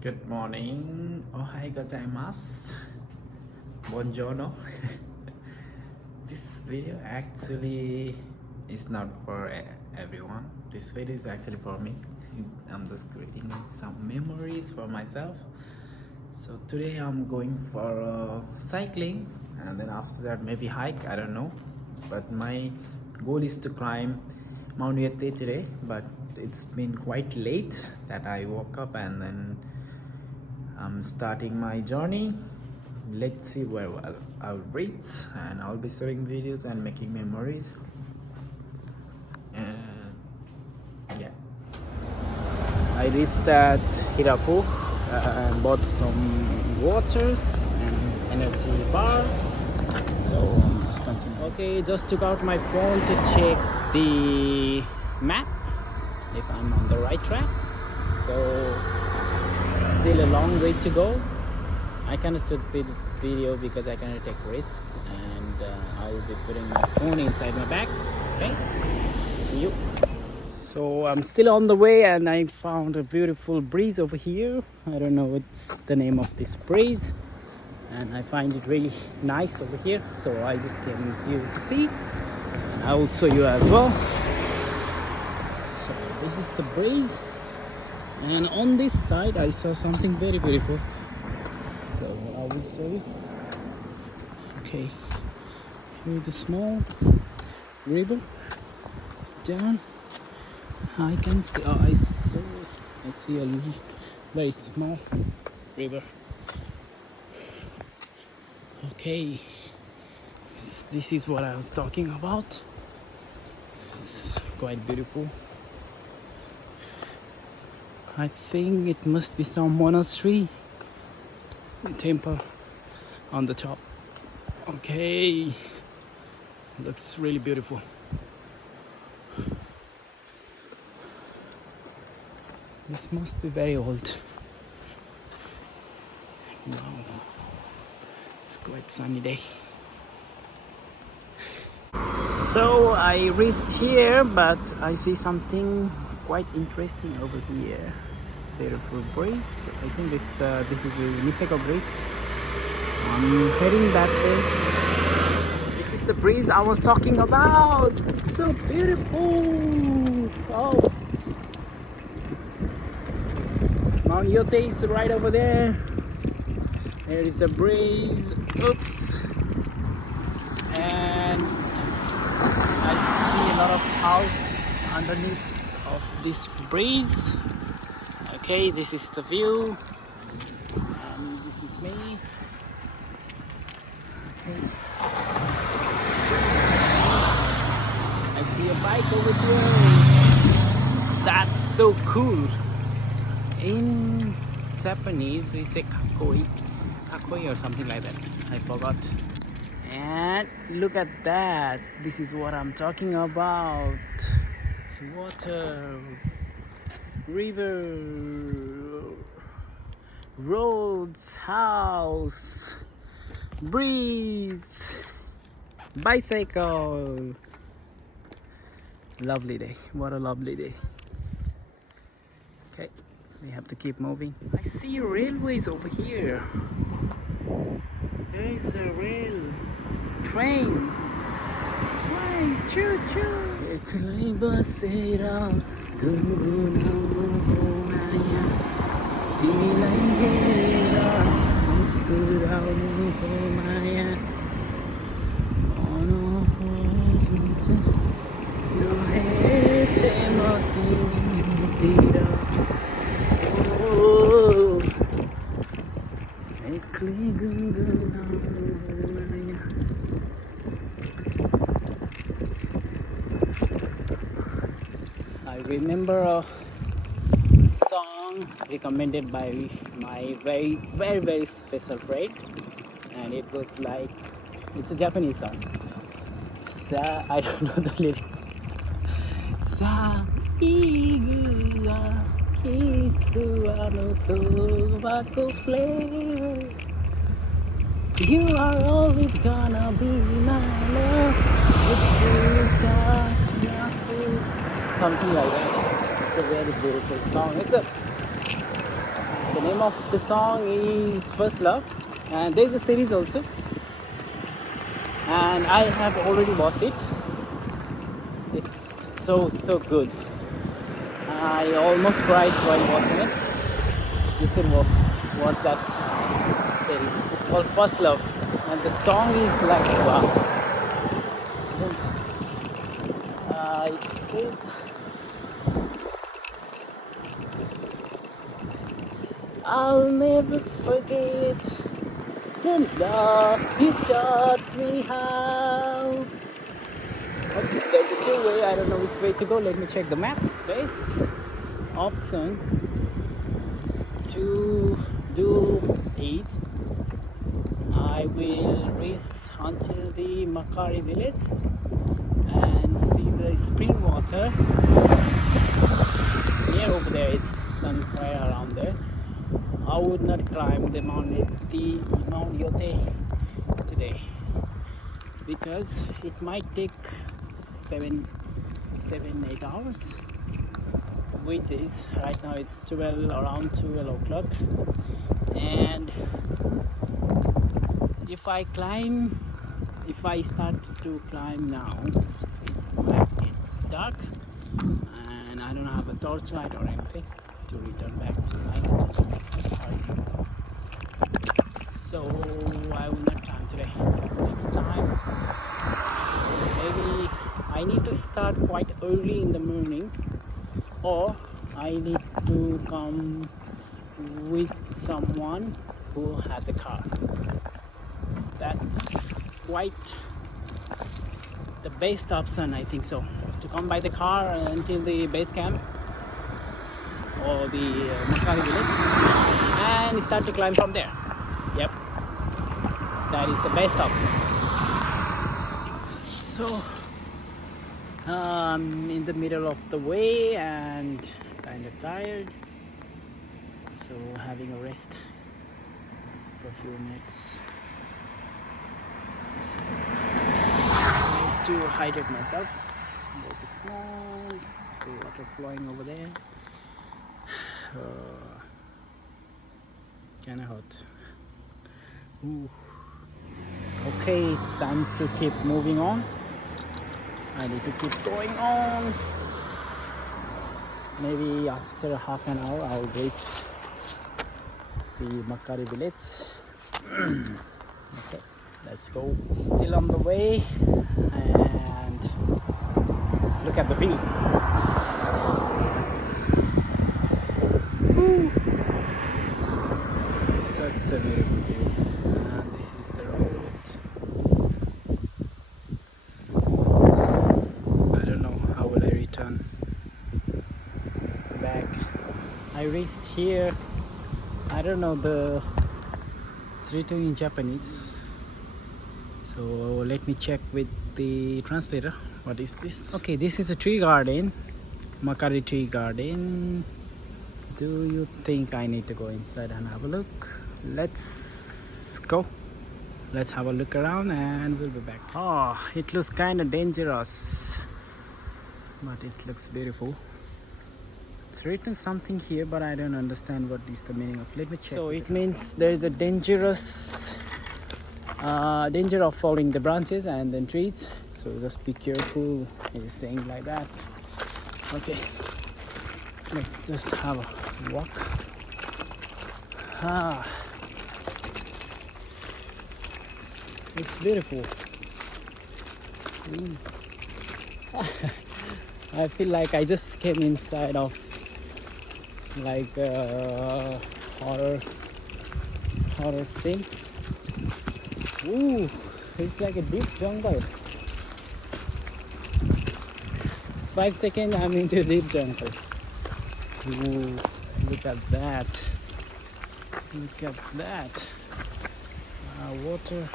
Good morning. Ohayou gozaimasu. Buongiorno. This video actually is not for everyone. This video is actually for me. I'm just creating some memories for myself. So today I'm going for cycling, and then after that maybe hike, I don't know. But my goal is to climb Mount Yotei today, but it's been quite late that I woke up, and then I'm starting my journey. Let's see where I'll reach, and I'll be showing videos and making memories. And yeah, I reached at Hirafu and bought some waters and energy bar. So I'm just continuing. Okay, just took out my phone to check the map if I'm on the right track. So still a long way to go. I cannot shoot video because I cannot take risk, and I will be putting my phone inside my bag. Okay, see you. So I'm still on the way, and I found a beautiful breeze over here. I don't know what's the name of this breeze, and I find it really nice over here. So I just came here to see, and I will show you as well. So this is the breeze, and on this side I saw something very beautiful, so I will show you. Okay, here's a small river down. I can see, I see a little, very small river. Okay, this is what I was talking about. It's quite beautiful. I think it must be some monastery temple on the top. Okay, looks really beautiful. This must be very old. Wow, it's quite sunny day. So I reached here, but I see something quite interesting over here. Beautiful bridge. I think this is the Niseko bridge. I'm heading that way. This is the bridge I was talking about. It's so beautiful. Oh, Mount Yotei is right over there. There is the bridge. Oops. And I see a lot of house underneath of this bridge. Okay, this is the view, and this is me. Okay, I see a bike over there. That's so cool. In Japanese we say kakoi or something like that. I forgot. And look at that. This is what I'm talking about. It's water, river, roads, house, breeze, bicycle. Lovely day. What a lovely day. Okay, we have to keep moving. I see railways over here. There is a train, choo choo. I remember a song recommended by my very special friend, and it was like, it's a Japanese song. I don't know the lyrics. Saigu wa kisu wa no tobacco flavor. You are always gonna be my love. Something like that. It's a very beautiful song. The name name of the song is First Love, and there's a series also, and I have already watched it. It's so good. I almost cried while watching it. This is was that series. It's called First Love, and the song is like wow. It says, I'll never forget the love you taught me how. Oops, there's a two-way. I don't know which way to go. Let me check the map. Best option to do is I will race until the Makari village and see the spring water near over there. It's somewhere around there. I would not climb the Mount Yotei today because it might take 7-8 hours, which is right now it's around 12 o'clock, and if I start to climb now, it might get dark, and I don't have a torchlight or anything to return back to my park. So I will not climb today. Next time, maybe I need to start quite early in the morning, or I need to come with someone who has a car. That's quite the best option, I think so, to come by the car until the base camp or the Makari village and start to climb from there. Yep, that is the best option. So I'm in the middle of the way and kind of tired, so having a rest for a few minutes to hydrate myself. Water small, the water flowing over there. Kinda hot. Ooh. Okay, time to keep moving on. I need to keep going on. Maybe after half an hour I'll reach the Makari village. Okay, let's go. Still on the way, and look at the view. Woo. Such a beautiful view. And this is the road. I don't know how will I return back. I reached here. I don't know, it's written in Japanese, so let me check with the translator. What is this? Okay, this is a tree garden, Makari tree garden. Do you think I need to go inside and have a look? Let's go. Let's have a look around and we'll be back. Oh, it looks kind of dangerous, but it looks beautiful. It's written something here, but I don't understand what is the meaning of. Let me check. So it means there is a danger of falling the branches and then trees. So just be careful. It is saying like that. Okay, let's just have a walk. It's beautiful. I feel like I just came inside of like horror scene. Ooh, it's like a deep jungle. 5 seconds I'm into deep jungle. Ooh, look at that. Look at that. Water.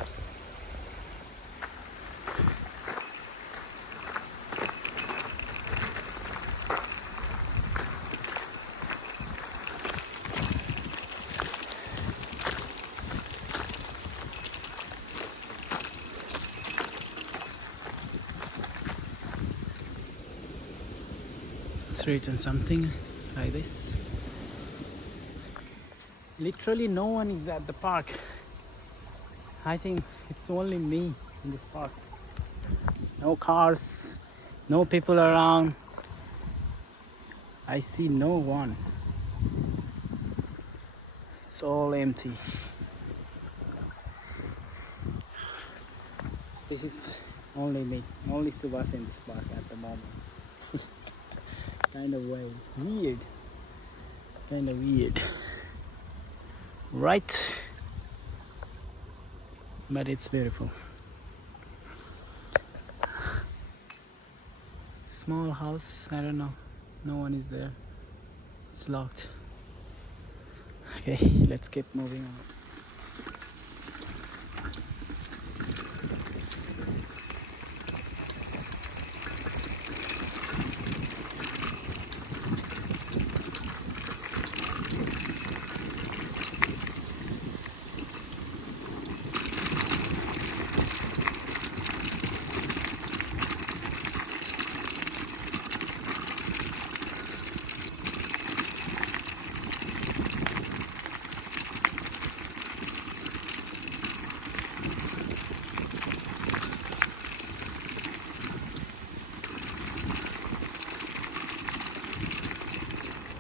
It's written something like this. Literally no one is at the park. I think it's only me in this park. No cars, no people around. I see no one. It's all empty. This is only me, only Subhas in this park at the moment. Kind of weird. Kind of weird. Right? But it's beautiful. Small house, I don't know. No one is there. It's locked. Okay, let's keep moving on.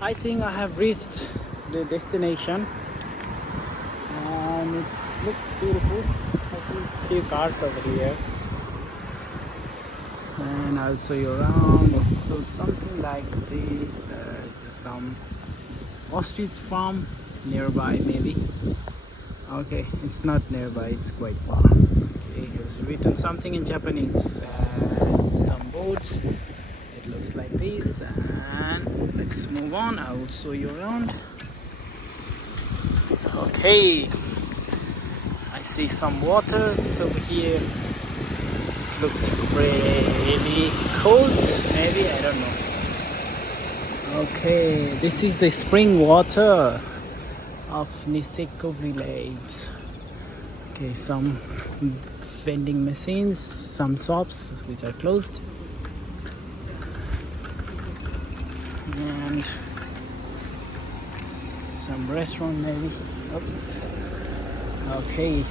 I think I have reached the destination and it looks beautiful. I see a few cars over here and I'll show you around. It's so something like this. There's some ostrich farm nearby maybe. Okay, it's not nearby, it's quite far. Okay, here's written something in Japanese and some boats. It looks like this and let's move on. I will show you around. Okay, I see some water over here. It looks really cold, maybe, I don't know. Okay, this is the spring water of Niseko village. Okay, some vending machines, some shops which are closed. And some restaurant maybe. Oops. Okay,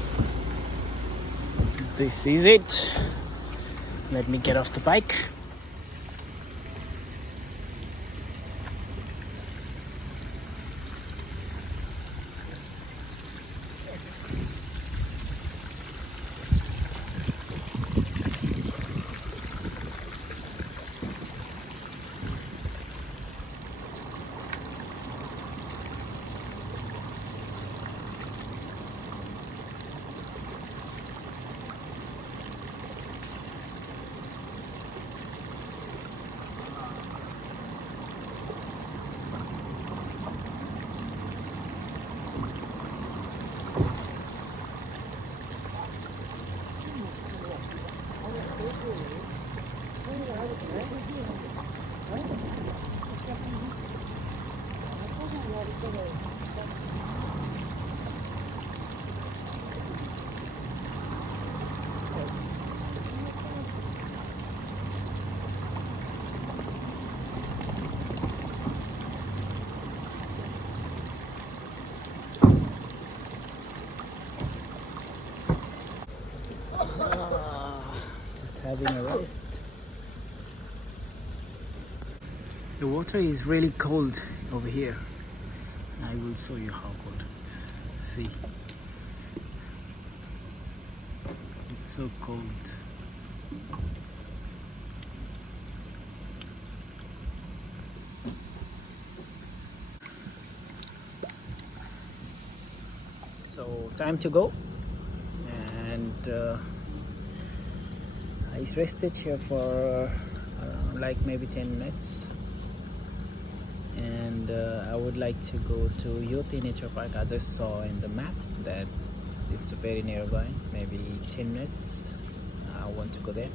this is it. Let me get off the bike. Just having a rest. The water is really cold over here. I will show you how cold it is. See, it's so cold. So time to go, and I rested here for around like maybe 10 minutes, and I would like to go to Yotei Nature Park. I just saw in the map that it's very nearby, maybe 10 minutes. I want to go there,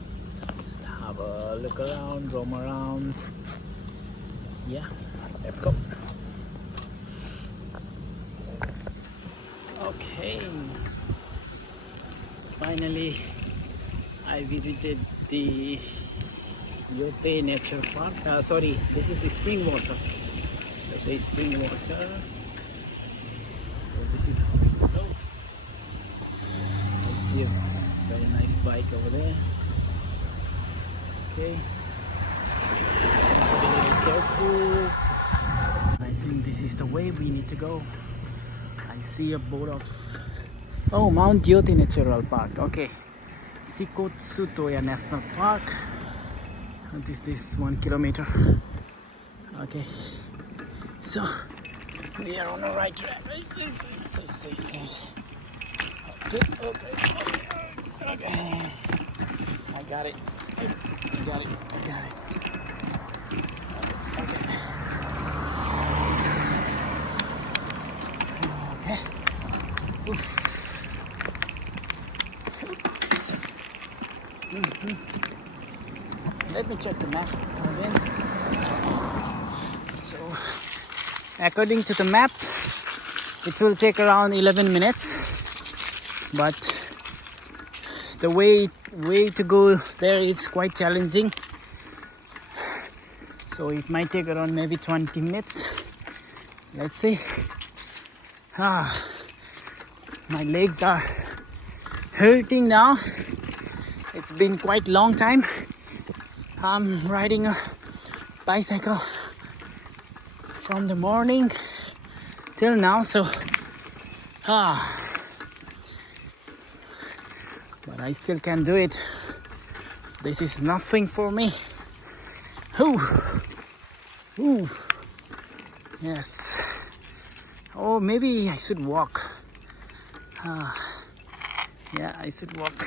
just have a look around, roam around. Yeah, let's go. Okay, finally I visited the Yotei Nature Park. Sorry, this is the spring water. Yotei spring water. is how it looks. I see a very nice bike over there. Okay, let's be a little careful. I think this is the way we need to go. I see a board of Mount Yotei Natural Park. Okay, Shikotsutoya National Park. What is this? 1 kilometer. Okay, so we are on the right track. Okay. I got it. Okay. Oof. Let me check the map again. So, according to the map, it will take around 11 minutes. But the way to go there is quite challenging. So it might take around maybe 20 minutes. Let's see. My legs are hurting now. It's been quite a long time. I'm riding a bicycle from the morning till now, so but I still can do it. This is nothing for me. Ooh. Yes. Oh, maybe I should walk. Yeah, I should walk.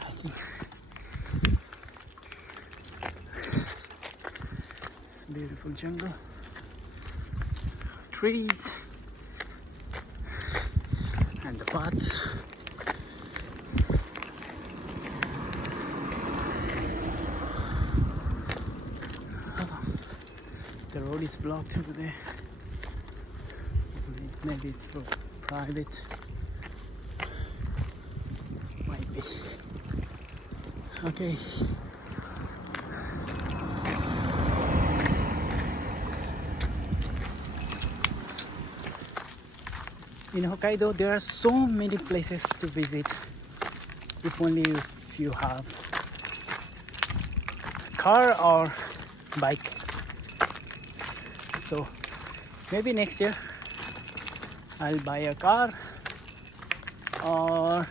I think. It's a beautiful jungle. Trees. And the path. The road is blocked over there. Maybe it's for private. Might be. Okay. In Hokkaido, there are so many places to visit. If only if you have a car or bike. So maybe next year I'll buy a car or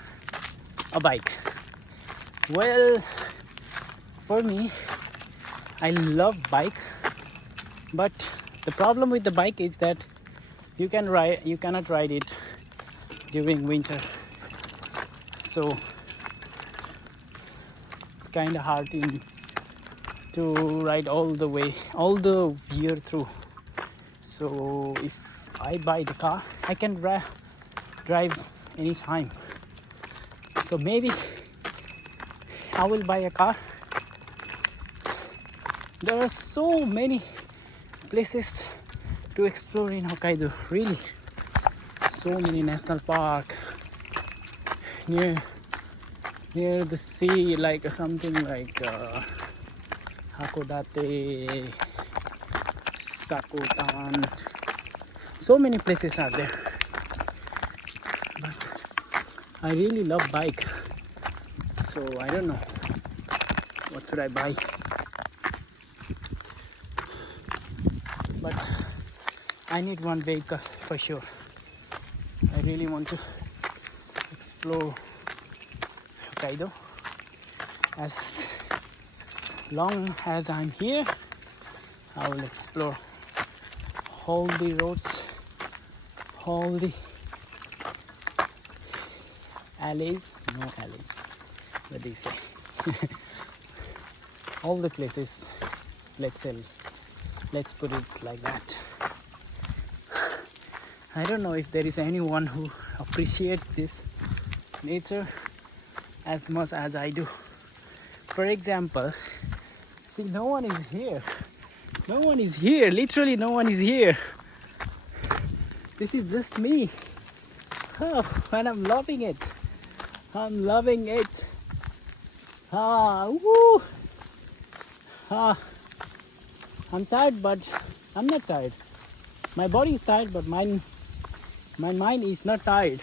a bike. Well, for me, I love bike, but the problem with the bike is that you cannot ride it during winter, so it's kind of hard to ride all the year through. So if I buy the car, I can drive anytime. So maybe I will buy a car. There are so many places to explore in Hokkaido, really. So many national park near the sea, like something like Hakodate, Sakutan. So many places are there. But I really love bike. So I don't know what should I buy. But I need one vehicle for sure. I really want to explore Hokkaido. As long as I'm here, I will explore all the roads, all the alleys, what do you say? All the places, let's put it like that. I don't know if there is anyone who appreciates this nature as much as I do. For example, see, no one is here. No one is here. Literally, no one is here. This is just me. And I'm loving it. I'm loving it. Woo. I'm tired, but I'm not tired. My body is tired, but mind My mind is not tired.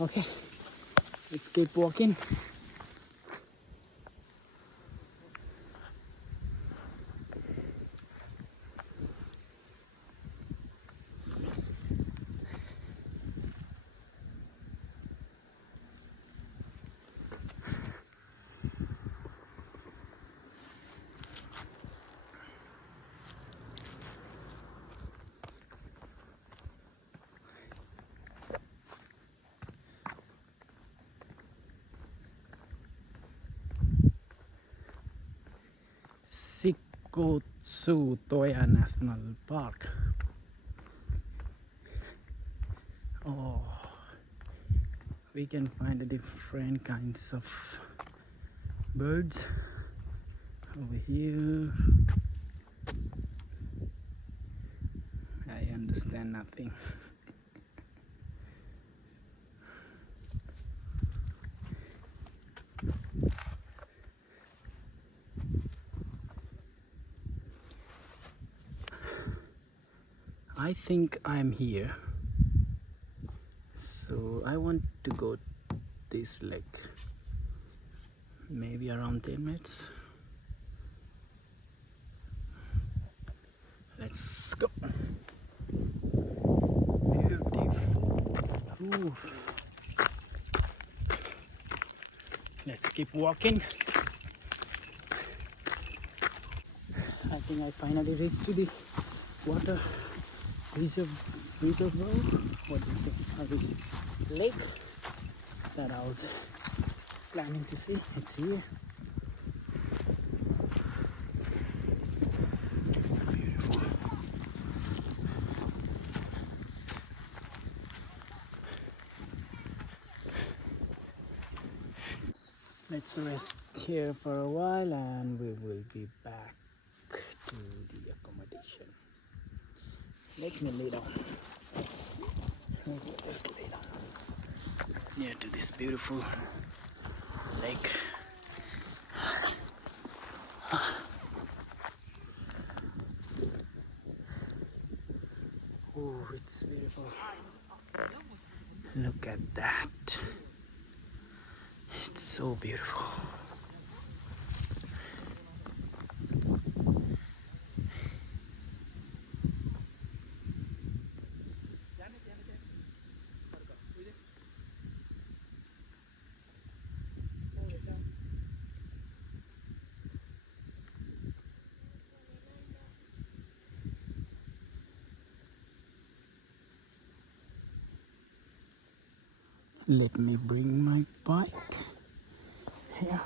Okay, let's keep walking. Toya National Park. Oh, we can find different kinds of birds over here. I understand nothing. I think I'm here, so I want to go this lake. Maybe around 10 minutes. Let's go. Beautiful. Ooh. Let's keep walking. I think I finally reached to the water reservoir. What is it? How is it? Lake that I was planning to see. It's here. Beautiful. Let's rest here for a while and we will be back to the accommodation. Let me lay down. Let me just lay down near to this beautiful lake. Oh, it's beautiful. Look at that. It's so beautiful. Let me bring my bike here.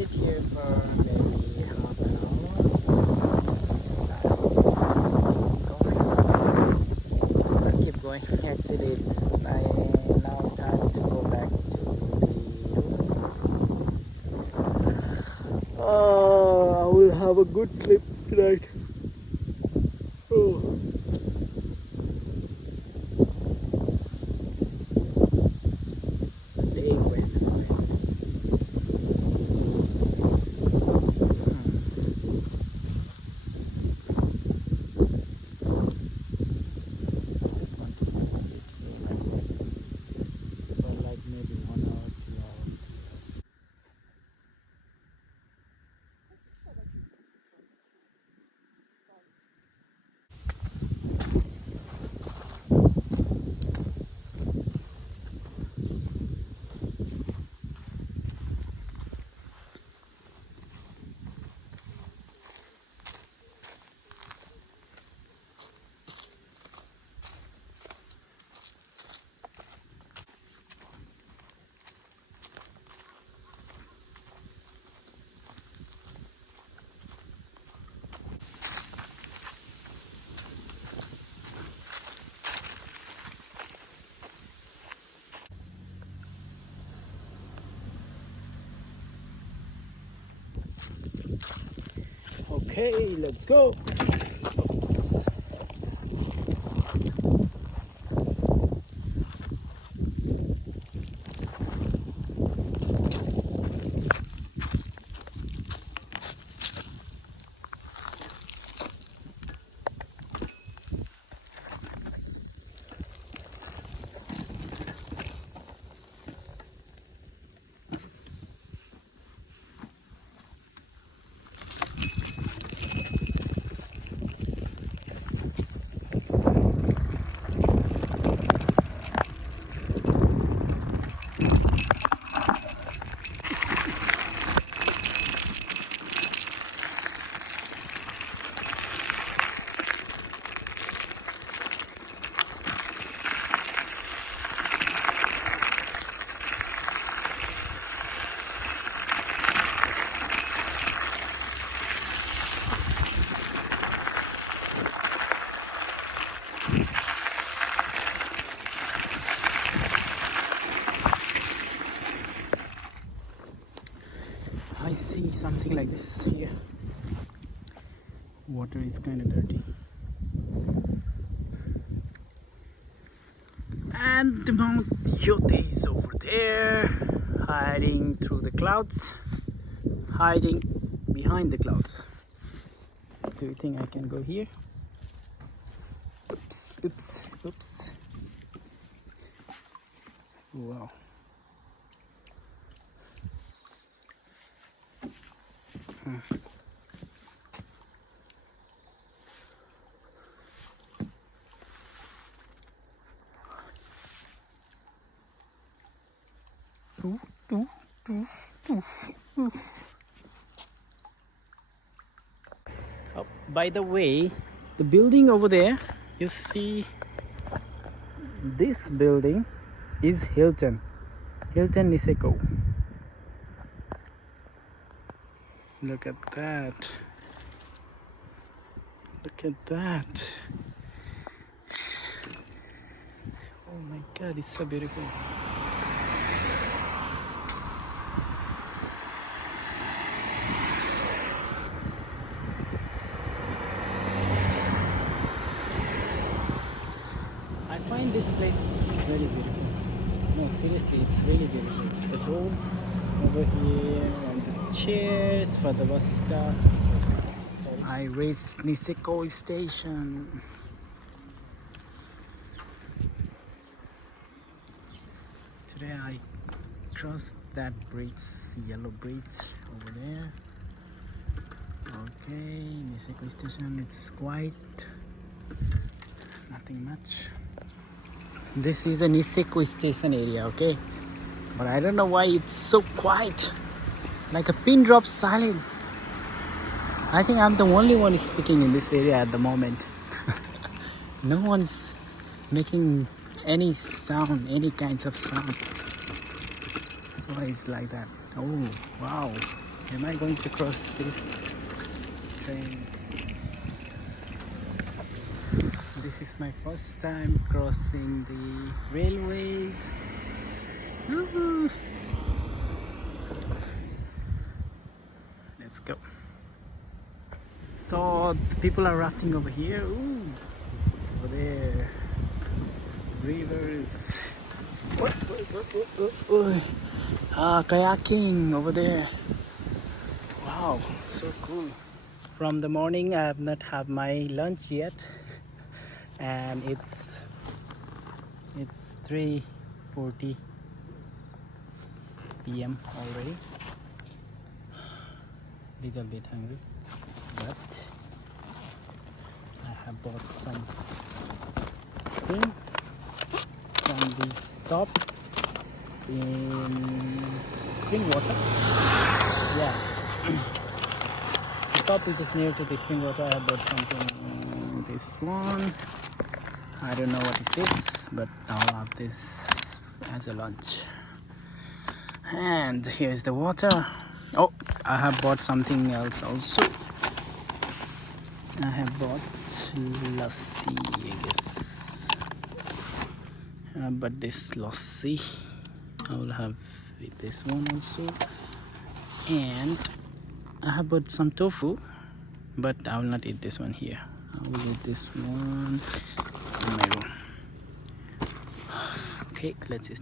sit here for maybe half an hour. I'll keep going. Actually, it's now time to go back to the room. Oh, I will have a good sleep tonight. Oh. Day went so. Just want to sit here like this for like maybe 1 hour, 2 hours. Okay, let's go. I see something like this here. Water is kind of dirty. And the Mount Yotei is over there, hiding through the clouds, hiding behind the clouds. Do you think I can go here? Oops, oops, oops. Wow. Oh, by the way, the building over there, you see, this building is Hilton Niseko. Look at that. Look at that. Oh my god, it's so beautiful. I find this place very beautiful. No, seriously, it's really beautiful. The roads over here and the chairs for the bus stop. I reached Niseko station. Today I crossed that bridge, the yellow bridge over there. Okay, Niseko station, it's quiet. Nothing much. This is a Niseko station area, okay? But I don't know why it's so quiet. Like a pin drop silent. I think I'm the only one speaking in this area at the moment. No one's making any sound, any kinds of sound. Why is like that? Oh, wow. Am I going to cross this train? This is my first time crossing the railways. Woohoo! Let's go. So the people are rafting over here. Ooh, over there. Rivers. Kayaking over there. Wow, so cool. From the morning I have not had my lunch yet, and it's 3:40 p.m. already. Little bit hungry, but I have bought some thing from the shop in spring water. Yeah. The shop is just near to the spring water. I bought something, this one. I don't know what is this, but I'll have this as a lunch. And here's the water. Oh, I have bought something else also. I have bought lassi, I guess. But this lassi, I will have with this one also. And I have bought some tofu, but I will not eat this one here. I will eat this one in my room. Okay, let's eat.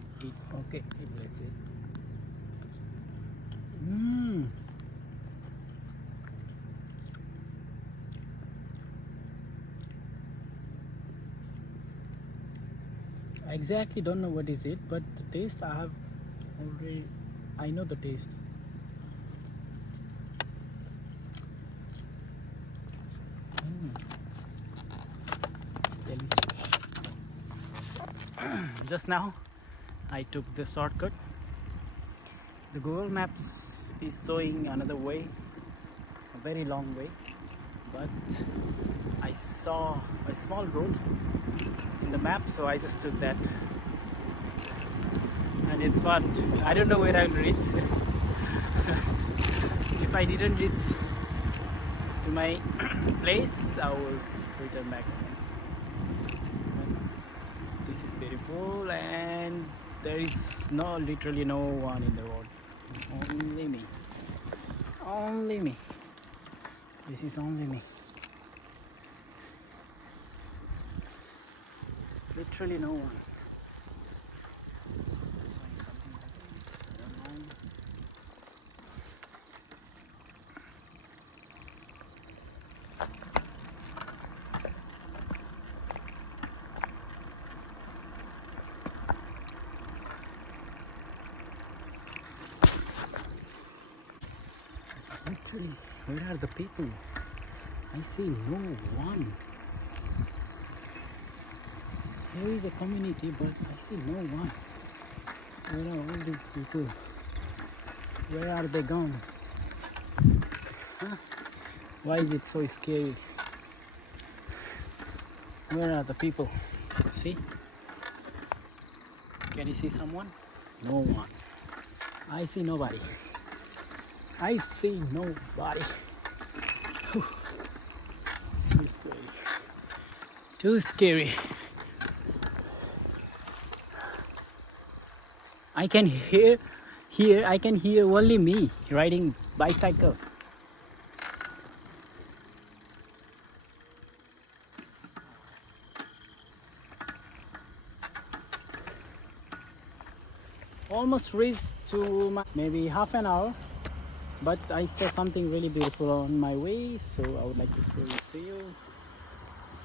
Okay, let's eat. I exactly don't know what is it, but the taste I have already. I know the taste. It's delicious. Just now I took the shortcut. The Google Maps is showing another way, a very long way, but I saw a small road in the map, so I just took that. And it's fun. I don't know where I'll reach. If I didn't reach to my place, I will return back. This is beautiful, and there is literally no one in the road. Only me. Only me. This is only me. Literally no one. It's showing something like this. I don't know. Literally, where are the people? I see no one. Here is a community, but I see no one. Where are all these people? Where are they gone? Huh? Why is it so scary? Where are the people? See? Can you see someone? No one. I see nobody. I see nobody. Whew. So scary. Too scary. I can hear only me riding bicycle. Almost reached to maybe half an hour, but I saw something really beautiful on my way, so I would like to show it to you.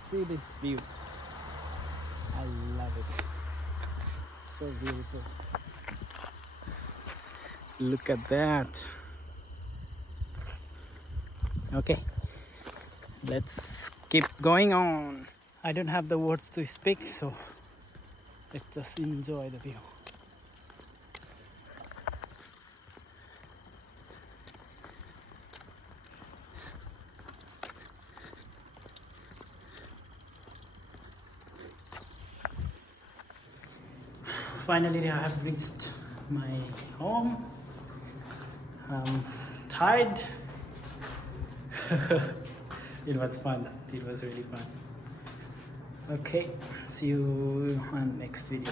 See this view. I love it. So beautiful. Look at that. Okay, let's keep going on. I don't have the words to speak, so let's just enjoy the view. Finally, I have reached my home. I'm hard. It was fun. It was really fun. Okay, see you on next video.